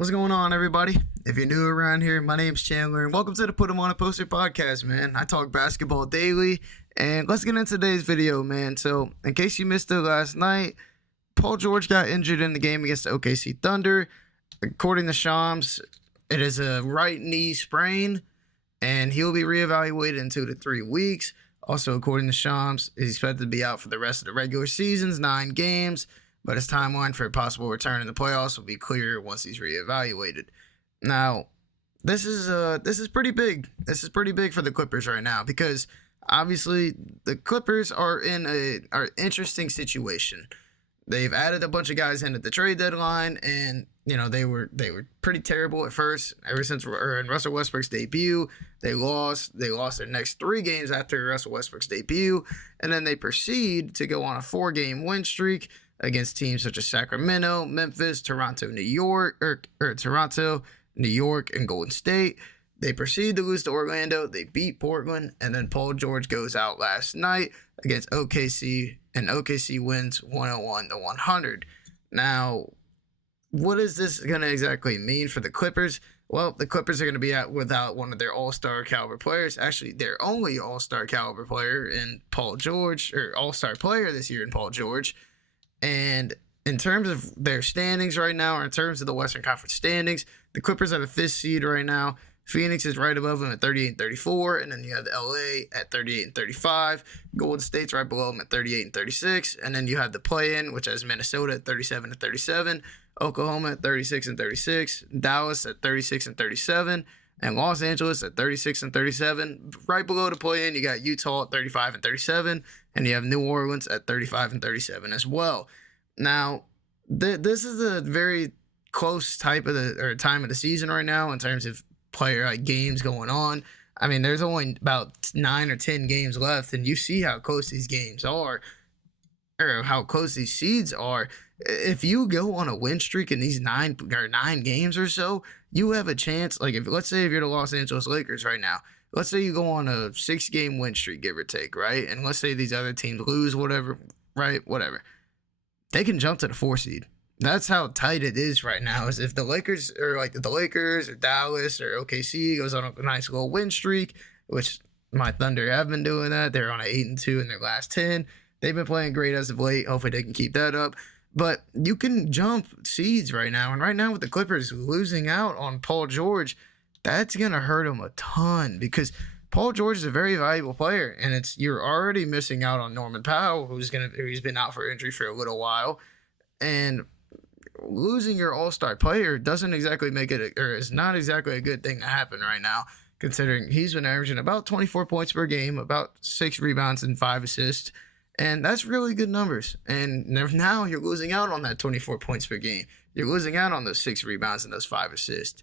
What's going on, everybody? If you're new around here, my name's Chandler, and welcome to the Put 'em on a Poster podcast, man. I talk basketball daily, and let's get into today's video, man. So, in case you missed it last night, Paul George got injured in the game against the OKC Thunder. According to Shams, it is a right knee sprain, and he'll be reevaluated in 2 to 3 weeks. Also, according to Shams, he's expected to be out for the rest of the regular season's 9 games. But his timeline for a possible return in the playoffs will be clear once he's reevaluated. Now, this is pretty big. This is pretty big for the Clippers right now because obviously the Clippers are in an interesting situation. They've added a bunch of guys in at the trade deadline, and they were pretty terrible at first. Ever since in Russell Westbrook's debut, they lost their next 3 games after Russell Westbrook's debut, and then they proceed to go on a 4-game win streak against teams such as Sacramento, Memphis, Toronto, New York, and Golden State. They proceed to lose to Orlando. They beat Portland, and then Paul George goes out last night against OKC, and OKC wins 101-100. Now, what is this going to exactly mean for the Clippers? Well, the Clippers are going to be out without one of their all-star caliber players. Actually, their only all-star caliber player in Paul George, or all-star player this year in Paul George. And in terms of their standings right now, or in terms of the Western Conference standings, the Clippers are the 5th seed right now. Phoenix is right above them at 38-34, and then you have the LA at 38-35. Golden State's right below them at 38-36, and then you have the play-in, which has Minnesota at 37-37, Oklahoma at 36-36, Dallas at 36-37, and Los Angeles at 36-37. Right below the play-in, you got Utah at 35-37, and you have New Orleans at 35-37 as well. Now, this is a very close time of the season right now in terms of player games going on. I mean, there's only about 9 or 10 games left, and you see how close these games are, or how close these seeds are. If you go on a win streak in these 9 games or so, you have a chance. Like, let's say if you're the Los Angeles Lakers right now, let's say you go on a 6-game win streak, give or take, right? And let's say these other teams lose, whatever, right? Whatever. They can jump to the 4 seed. That's how tight it is right now. Is if the Lakers or Dallas or OKC goes on a nice little win streak, which my Thunder have been doing that. They're on an 8-2 in their last 10. They've been playing great as of late. Hopefully they can keep that up. But you can jump seeds right now. And right now with the Clippers losing out on Paul George, that's going to hurt them a ton because Paul George is a very valuable player. And you're already missing out on Norman Powell, who's been out for injury for a little while. And losing your all-star player doesn't exactly make it, or is not exactly a good thing to happen right now, considering he's been averaging about 24 points per game, about 6 rebounds and 5 assists. And that's really good numbers. And now you're losing out on that 24 points per game. You're losing out on those 6 rebounds and those 5 assists.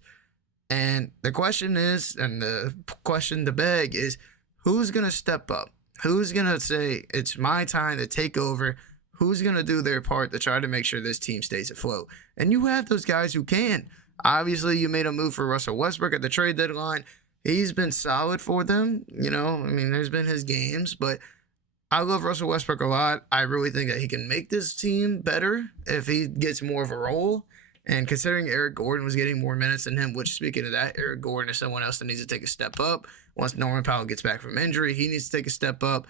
And the question is, and the question to beg is, who's going to step up? Who's going to say, it's my time to take over? Who's going to do their part to try to make sure this team stays afloat? And you have those guys who can. Obviously, you made a move for Russell Westbrook at the trade deadline. He's been solid for them. There's been his games, but I love Russell Westbrook a lot. I really think that he can make this team better if he gets more of a role. And considering Eric Gordon was getting more minutes than him, which, speaking of that, Eric Gordon is someone else that needs to take a step up. Once Norman Powell gets back from injury, he needs to take a step up.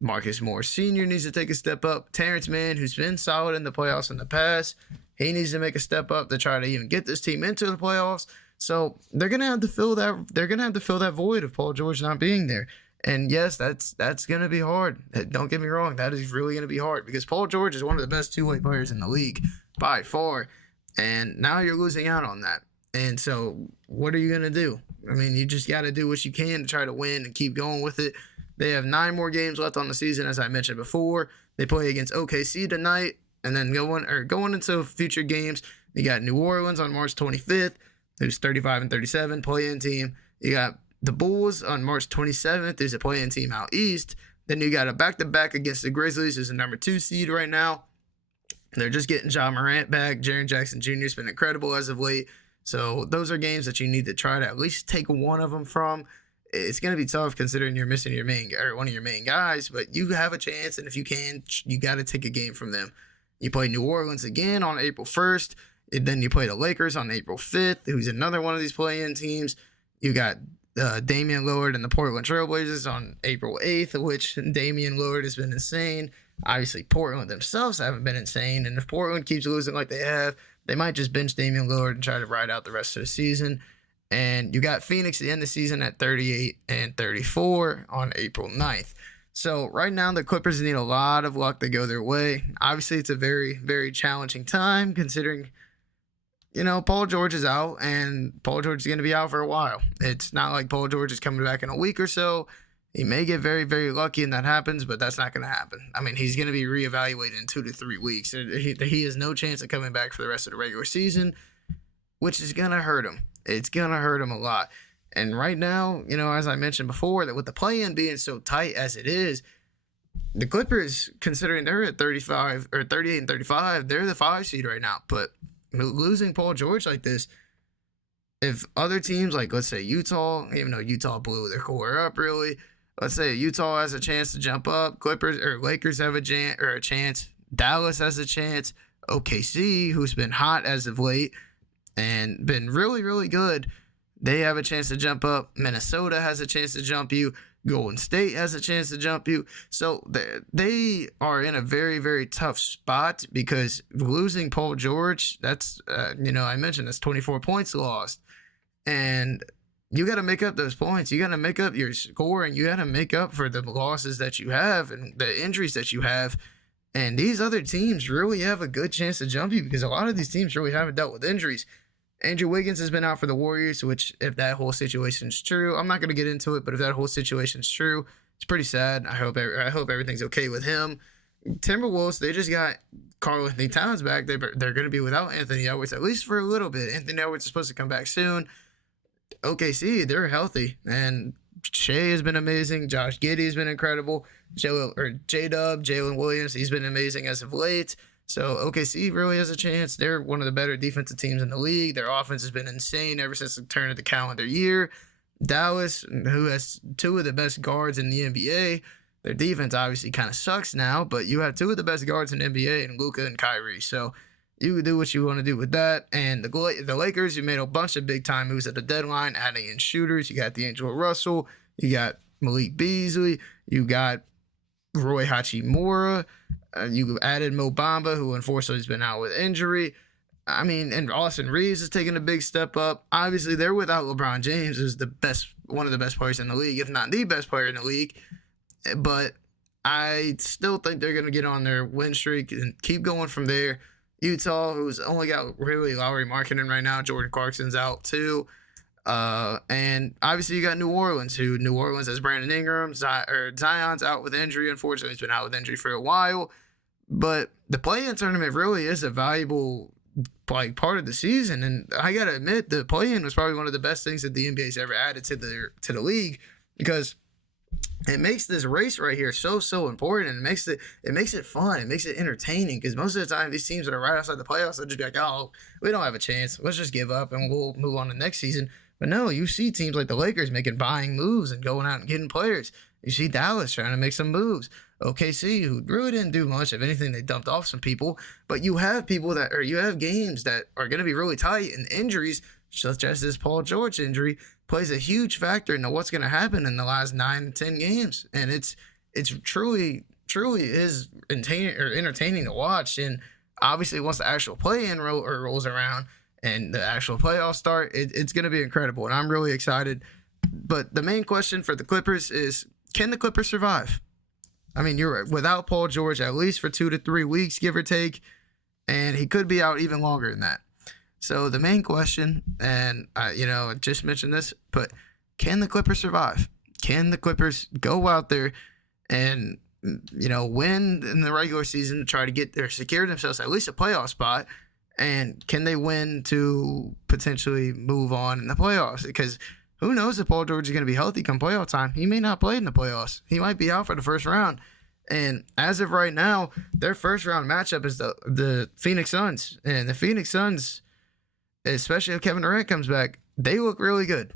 Marcus Morris Sr. needs to take a step up. Terrence Mann, who's been solid in the playoffs in the past, he needs to make a step up to try to even get this team into the playoffs. So they're gonna have to fill that. They're gonna have to fill that void of Paul George not being there. And yes, that's gonna be hard. Don't get me wrong, that is really gonna be hard because Paul George is one of the best 2-way players in the league by far. And now you're losing out on that. And so what are you gonna do? I mean, you just got to do what you can to try to win and keep going with it. They have 9 more games left on the season, as I mentioned before. They play against OKC tonight, and then going into future games, you got New Orleans on March 25th, who's 35-37, play-in team. You got the Bulls on March 27th, who's a play-in team out east. Then you got a back-to-back against the Grizzlies, who's the number 2 seed right now. They're just getting Ja Morant back. Jaren Jackson Jr. has been incredible as of late. So those are games that you need to try to at least take one of them from. It's going to be tough considering you're missing one of your main guys, but you have a chance, and if you can, you got to take a game from them. You play New Orleans again on April 1st. And then you play the Lakers on April 5th, who's another one of these play-in teams. You got Damian Lillard and the Portland Trailblazers on April 8th, which Damian Lillard has been insane. Obviously, Portland themselves haven't been insane. And if Portland keeps losing like they have, they might just bench Damian Lillard and try to ride out the rest of the season. And you got Phoenix at the end of the season at 38 and 34 on April 9th. So right now, the Clippers need a lot of luck to go their way. Obviously, it's a very, very challenging time considering, Paul George is out, and Paul George is going to be out for a while. It's not like Paul George is coming back in a week or so. He may get very, very lucky and that happens, but that's not going to happen. I mean, he's going to be reevaluated in 2 to 3 weeks. He has no chance of coming back for the rest of the regular season, which is going to hurt him. It's going to hurt him a lot. And right now, as I mentioned before, that with the play-in being so tight as it is, the Clippers, considering they're at 38 and 35, they're the 5 seed right now. But losing Paul George like this, if other teams like, let's say Utah, even though Utah blew their core up really, let's say Utah has a chance to jump up, Clippers or Lakers have a chance, Dallas has a chance, OKC, who's been hot as of late and been really, really good, they have a chance to jump up. Minnesota has a chance to jump you. Golden State has a chance to jump you. So they are in a very, very tough spot because losing Paul George, that's, I mentioned that's 24 points lost. And you got to make up those points. You got to make up your scoring. You got to make up for the losses that you have and the injuries that you have. And these other teams really have a good chance to jump you because a lot of these teams really haven't dealt with injuries. Andrew Wiggins has been out for the Warriors, which if that whole situation is true, I'm not going to get into it, but if that whole situation is true, it's pretty sad. I hope everything's okay with him. Timberwolves, they just got Karl-Anthony Towns back. They're going to be without Anthony Edwards, at least for a little bit. Anthony Edwards is supposed to come back soon. OKC, they're healthy, and Shea has been amazing. Josh Giddey has been incredible. J-Dub, Jalen Williams, he's been amazing as of late. So OKC really has a chance. They're one of the better defensive teams in the league. Their offense has been insane ever since the turn of the calendar year. Dallas, who has 2 of the best guards in the NBA, their defense obviously kind of sucks now, but you have 2 of the best guards in the NBA in Luka and Kyrie. So you can do what you want to do with that. And the Lakers, you made a bunch of big-time moves at the deadline, adding in shooters. You got D'Angelo Russell. You got Malik Beasley. You got Roy Hachimura. You added Mo Bamba, who unfortunately has been out with injury. I mean, and Austin Reeves is taking a big step up. Obviously, they're without LeBron James, who's one of the best players in the league, if not the best player in the league. But I still think they're going to get on their win streak and keep going from there. Utah, who's only got really Lauri Markkanen right now. Jordan Clarkson's out too. And obviously you got New Orleans has Brandon Ingram. Zion's out with injury. Unfortunately, he's been out with injury for a while. But the play-in tournament really is a valuable part of the season. And I got to admit, the play-in was probably one of the best things that the NBA's ever added to the league because it makes this race right here so important, and it makes it fun. It makes it entertaining because most of the time these teams that are right outside the playoffs, they'll just be like, oh, we don't have a chance. Let's just give up and we'll move on to next season. But no, you see teams like the Lakers buying moves and going out and getting players. You see Dallas trying to make some moves. OKC, who really didn't do much. If anything, they dumped off some people. But you have you have games that are going to be really tight, and injuries, such as this Paul George injury, plays a huge factor into what's going to happen in the last 9 to 10 games. And it's truly is entertaining to watch. And obviously, once the actual play-in rolls around and the actual playoffs start, it's going to be incredible. And I'm really excited. But the main question for the Clippers is, can the Clippers survive? I mean, you're without Paul George at least for 2 to 3 weeks, give or take. And he could be out even longer than that. So the main question, and I just mentioned this, but can the Clippers survive? Can the Clippers go out there and win in the regular season to try to secure themselves at least a playoff spot? And can they win to potentially move on in the playoffs? Because who knows if Paul George is going to be healthy come playoff time? He may not play in the playoffs. He might be out for the first round. And as of right now, their first round matchup is the Phoenix Suns. And the Phoenix Suns, especially if Kevin Durant comes back, they look really good.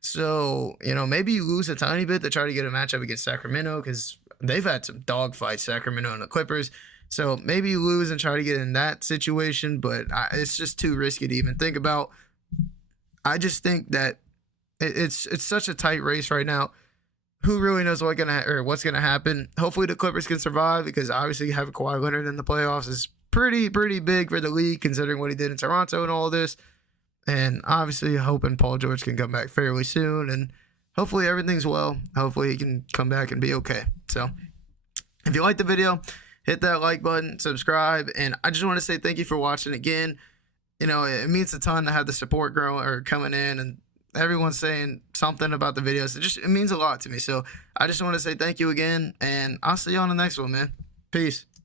So, maybe you lose a tiny bit to try to get a matchup against Sacramento because they've had some dogfights, Sacramento and the Clippers. So maybe you lose and try to get in that situation, but it's just too risky to even think about. I just think that it's such a tight race right now. Who really knows what's gonna happen? Hopefully the Clippers can survive, because obviously having Kawhi Leonard in the playoffs is pretty big for the league, considering what he did in Toronto and all this. And obviously hoping Paul George can come back fairly soon, and hopefully everything's well. Hopefully he can come back and be okay. So if you liked the video, hit that like button, subscribe, and I just want to say thank you for watching again. You know, it means a ton to have the support growing or coming in, and everyone's saying something about the videos. It means a lot to me. So I just want to say thank you again, and I'll see you on the next one, man. Peace.